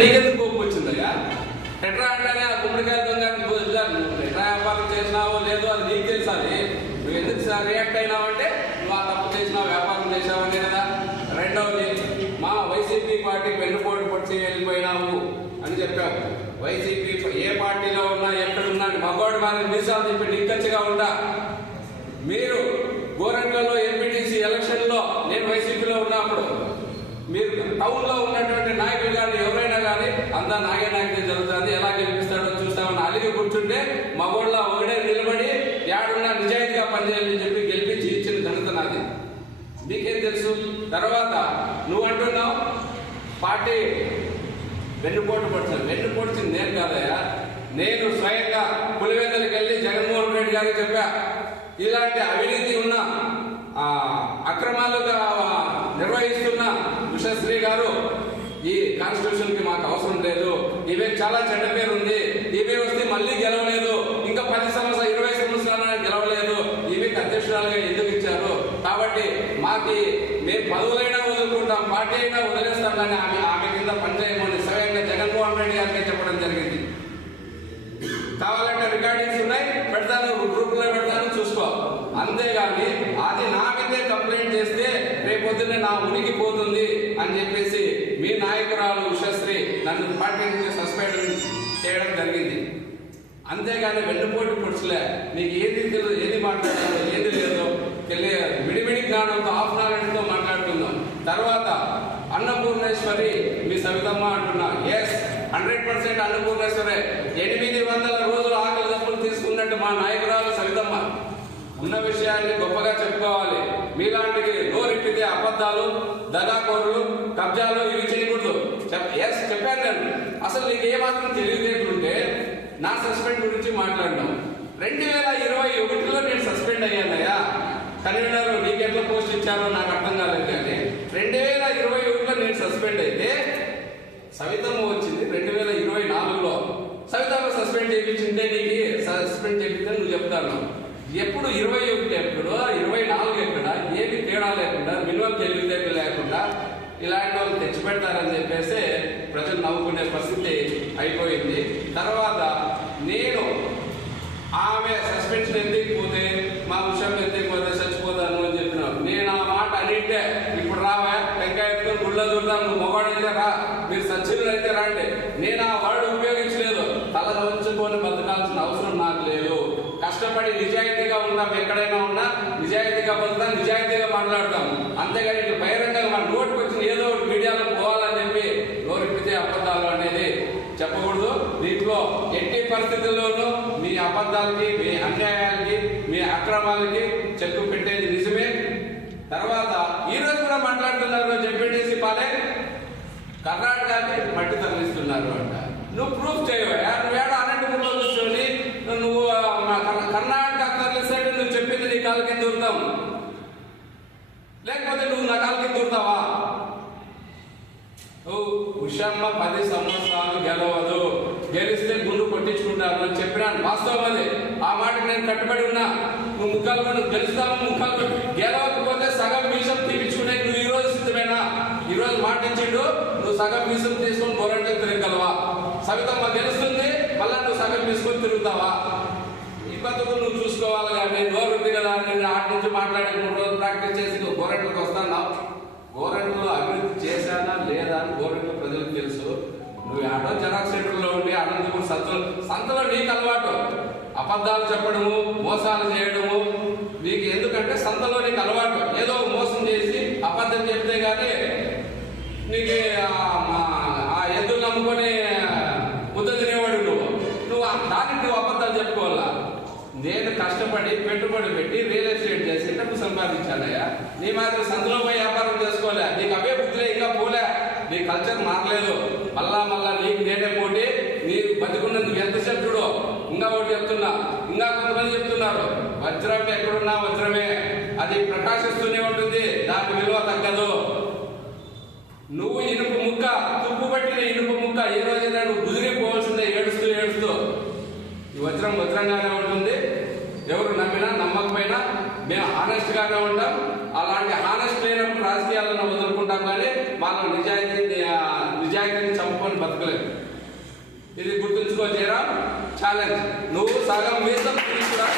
నీకెందుకు కోపం వచ్చిందయ్యా? ఎట్రా అంటేనే ఆ గుమ్మడికాయ దొంగ నువ్వు ఎట్లా వ్యాపారం చేసినావో లేదో అది నీకు తెలుసాలి. నువ్వు ఎందుకు రియాక్ట్ అయినావంటే నువ్వు ఆ తప్పు చేసినావు, వ్యాపారం చేసావనే కదా. రెండవది, మా వైసీపీ పార్టీకి వెన్నుపోటు పొడిచి వెళ్ళిపోయినావు అని చెప్పావు. వైసీపీ ఏ పార్టీలో ఉన్నా ఎక్కడున్నా మగవాడు మారి మీసాలు చెప్పి నిక్కచ్చిగా ఉంటా. మీరు గోరంట్లలో ఎంపీటీసీ ఎలక్షన్లో నేను వైసీపీలో ఉన్నప్పుడు మీరు టౌన్ లో ఉన్నటువంటి నాయకులు కానీ ఎవరైనా కానీ అంతా నాగే నాయకుడే జరుగుతుంది, ఎలా గెలిపిస్తాడో చూస్తామని అలిగి కూర్చుంటే మగోళ్ళ ఒకడే నిలబడి యాడున్నా నిజాయితీగా పనిచేయాలని చెప్పి గెలిపించి ఇచ్చిన ఘనత నాది. నీకేం తెలుసు? తర్వాత నువ్వు అంటున్నావు పార్టీ వెన్నుపోటు పడుతుంది. వెన్నుపోడ్చింది నేను కాదయ్యా, నేను స్వయంగా పులివెందులకు వెళ్ళి జగన్మోహన్ రెడ్డి గారికి చెప్పా, ఇలాంటి అవినీతి ఉన్న అక్రమాలుగా నిర్వహిస్తున్న ఉషశ్రీ గారు ఈ కాన్స్టిట్యూషన్ కి మాకు అవసరం లేదు, ఇవే చాలా చెడ్డ పేరు ఉంది, ఇవే వస్తే మళ్ళీ గెలవలేదు, ఇంకా 20 సంవత్సరాలు గెలవలేదు, ఇవికి అధ్యక్షురాలుగా ఎందుకు ఇచ్చారు, కాబట్టి మాకి మేము పదవులైనా వదులుకుంటాం, పార్టీ అయినా వదిలేస్తాం, కానీ ఆమె కింద పనిచేయమని స్వయంగా జగన్మోహన్ రెడ్డి గారికి చెప్పడం జరిగింది. కావాలంటే రికార్డింగ్స్ ఉన్నాయి, పెడతాను, గ్రూప్ లో పెడతాను, చూసుకో. అంతేగాని అది నా మీదే కంప్లైంట్ చేస్తే రేపొద్దునే నా ఉనికి పోతుంది అని చెప్పేసి మీ నాయకురాలు ఉషశ్రీ నన్ను పార్టీ నుంచి సస్పెండ్ చేయడం జరిగింది. అంతేగాని వెన్నుపోటు పొడుచులే, నీకు ఏది తెలుసు, ఏది మాట్లాడాలో ఏది లేదో విడివిడి జ్ఞానంతో హాఫ్ నాలెడ్జ్ తో మాట్లాడుతున్నాం. తర్వాత అన్నపూర్ణేశ్వరి మీ సవితమ్మ అంటున్నా. ఎస్, 100% అన్నపూర్ణేశ్వరే. 800 రోజులు ఆకలి దప్పులు తీసుకున్నట్టు మా నాయకురాలు సవితమ్మ. ఉన్న విషయాన్ని గొప్పగా చెప్పుకోవాలి. మీలాంటి నోరిప్పితే అబద్ధాలు, దగాకోరులు, కబ్జాలు ఇవి చేయకూడదు. ఎస్ చెప్పాను నేను. అసలు నీకు ఏమాత్రం తెలియదేంటుంటే నా సస్పెండ్ గురించి మాట్లాడినాం. 2021లో నేను సస్పెండ్ అయ్యానయ్యా. కన్వీనర్ నీకెట్లా పోస్ట్ ఇచ్చారో నాకు అర్థం కాలేదు, కానీ 2021లో నేను సస్పెండ్ అయితే సవితమ్మ వచ్చింది 2024లో. సవితమ్మ సస్పెండ్ చేయించింటే నీకు సస్పెండ్ చేయించే నువ్వు చెప్తాను. ఎప్పుడు 21 ఎప్పుడు 24 ఎక్కడ, ఏమి తేడా లేకుండా, మినిమం తెలివితేటలు లేకుండా ఇలాంటి వాళ్ళు తెచ్చిపెడతారని చెప్పేసి ప్రజలు నవ్వుకునే పరిస్థితి అయిపోయింది. తర్వాత నేను ఆమె సస్పెన్షన్ ఎందుకు పోతే మా విషయం ఎందుకు పోతే చచ్చిపోతాను అని చెప్పినాను. నేను ఆ మాట అనింటే ఇప్పుడు రావా టెంకాయ ఎత్తుకొని గుళ్ళ చూద్దాం, నువ్వు మొగాడైతే రా, మీరు సచ్చినులు అయితే రండి. నేను ఆ వర్డ్ ఉపయోగించలేదు. తల వంచుకొని బతకాల్సిన అవసరం నాకు లేదు. కష్టపడి నిజాయితీగా ఉన్నాం, ఎక్కడైనా ఉన్నా నిజాయితీగా బతుకుతాం, నిజాయితీగా మాట్లాడతాం. అంతేగాని ఇట్లా బహిరంగంగా మన నోటికి వచ్చిన ఏదో ఒకటి మీడియాలో పోవాలని చెప్పి నోరిప్పితే అబద్ధాలు అనేది చెప్పకూడదు. దీంట్లో ఎట్టి పరిస్థితుల్లోనూ మీ అబద్ధాలకి, మీ అన్యాయాలకి, మీ అక్రమాలకి చెక్కు పెట్టేది నిజమే. తర్వాత ఈ రోజు కూడా మాట్లాడుతున్నారు జెడ్పీటీసీ పాలే కర్ణాటకకి మట్టి తరలిస్తున్నారు అంట. నువ్వు ప్రూఫ్ చేయవా? నువ్వు ఏడో అనంతపురంలో కూర్చొని నువ్వు కర్ణాటక తరలిస్తే నువ్వు చెప్పింది నీ కాలు కింద దూరుతాం, లేకపోతే నువ్వు నా కాలు కింద దూరుతావా? ఉషమ్మ 10 సంవత్సరాలు గెలవదు, గెలిస్తే గుండు కొట్టించుకుంటారు అని చెప్పినాను. వాస్తవం అది. ఆ మాటకు నేను కట్టుబడి ఉన్నా. నువ్వు ముఖాలు నువ్వు గెలుస్తావు, ముఖాలు గెలవకపోతే సగం మీసం తీపించుకునే నువ్వు ఈ రోజు సిద్ధమేనా? ఈ రోజు మాటించిండు, నువ్వు సగం మీసం తీసుకొని గోరంట్లకు తిరగలవా? సవితమ్మ గెలుస్తుంది, మళ్ళా నువ్వు సగం తీసుకొని తిరుగుతావా? ఈ బతుకు నువ్వు చూసుకోవాలి. కానీ నోరు ఉంది కదా, నేను ఆటి నుంచి మాట్లాడే 3 రోజులు ప్రాక్టీస్ చేసి నువ్వు గోరంట్లకు వస్తాను. గోరంట్లో అభివృద్ధి చేశానా లేదా అని గోరంట్లో ప్రజలకు తెలుసు. నువ్వు ఆటో జెరాక్స్ సెంటర్లో ఉండి అనంతపురం సంతలో నీకు అలవాటు అబద్ధాలు చెప్పడము, మోసాలు చేయడము. నీకు ఎందుకంటే సంతలో నీకు అలవాటు. ఏదో మోసం చేసి అబద్ధం చెప్తే గానీ నీకు ఆ ఎద్దులు నమ్ముకొని ముద్ద తినేవాడు నువ్వు దానికి నువ్వు అబద్ధాలు చెప్పుకోవాలా. నేను కష్టపడి పెట్టుబడి పెట్టి రియల్ ఎస్టేట్ చేసి డబ్బు సంపాదించానయ్యా. నీ మాత్రం సందులో పోయి వ్యాపారం చేసుకోలే. నీకు అవే బుద్ధిలే, ఇంకా పోలే. నీ కల్చర్ మారలేదు. మళ్ళా నీకు నేనే పోటీ. నీకు బతికున్నందుకు ఎంతసేపు చూడు. ఇంకా ఒకటి చెప్తున్నా, ఇంకా కొంతమంది చెప్తున్నారు వజ్రం ఎక్కడున్నా వజ్రమే, అది ప్రకాశిస్తూనే ఉంటుంది, దాని విలువ తగ్గదు. నువ్వు ఇనుపు ముక్క, తుప్పు పట్టిన ఇనుపు ముక్క ఏ రోజైనా నువ్వు కుదిరిపోవాల్సిందే ఏడుస్తూ. ఈ వజ్రం వజ్రంగానే ఉంటుంది. ఎవరు నమ్మినా నమ్మకపోయినా మేము హానెస్ట్ గానే ఉంటాం. అలాంటి హానెస్ట్ లేనప్పుడు రాజకీయాలను వదులుకుంటాం, కానీ మనం నిజాయితీని చంపుకొని బతకలేదు. ఇది గుర్తుంచుకో జయరాం. ఛాలెంజ్, నువ్వు సగం మీసం తీసుకురా.